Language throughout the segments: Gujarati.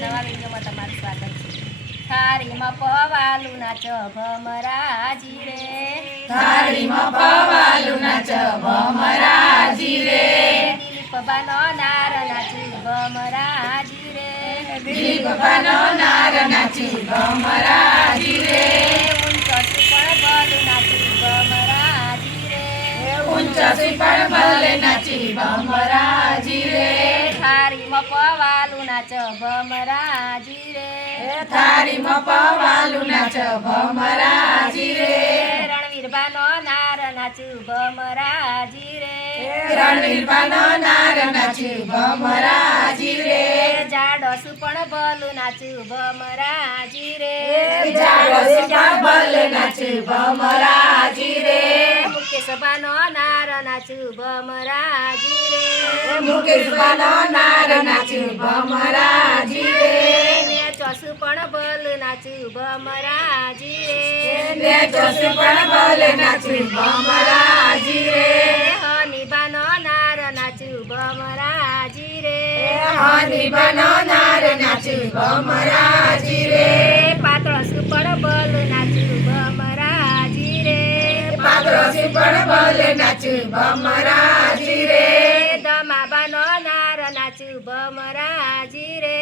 નવા વિડીયોમાં તમારું સ્વાગત છે। થાળીમાં પવાલું નાચ ભમરાજી રે, થાળીમાં પવાલું નાચ ભમરાજી રે, દિલીપ બાનો નાર નાચું ભમરાજી રે, દિલીપ બાનો નાર નાચું ભમરાજી રે, ઊંચો પણ ભલું નાચું ભમરાજી રે, ઊંચા પણ ભલે નાચી ભમરાજી રે, થાળીમાં પવાલું નાચ ભમરાજી રે, થાળીમાં પવાલું નાચ ભમરાજી રે, રણવીર બાનો નાર નાચું ભમરાજી રે, રણવીર બાનો નાર નાચું ભમરાજી રે, જાડો પણ ભલું નાચું ભમરાજી રે, જાડો પણ ભલે નાચું ભમરાજી રે, મુકેશ બાનો નાર નાચું ભમરાજી રે, મુકેશ બાનો નાર નાચું ભમરાજી રે, ચોસુ પણ ભલું નાચું ભમરાજી રે, ને ચોસુ પણ ભલે નાચું ભમરાજી રે, હની બાનો નાર નાચું ભમરાજી રે, હની બાનો નાર નાચું ભમરાજી રે, પાતળસુ પણ ભલું નાચું ભમરાજી રે, પાત્રસી પણ ભલે નાચું ભમરાજી રે, દમા બાનો નાર નાચું ભમરાજી રે,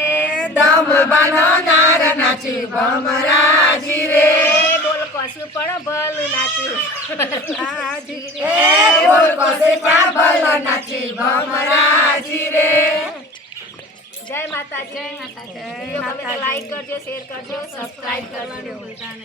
દમ બાનો નાર નાચું ભમરાજી રે, બોલ કસુ પણ ભલું નાચું ભમરાજી રે, બોલ કસે પણ ભલે નાચું ભમરાજી રે। જય માતાજી, જય માતાજી। લાઈક કરજો, શેર કરજો, સબસ્ક્રાઇબ કરવાનું ભૂલતા નહીં।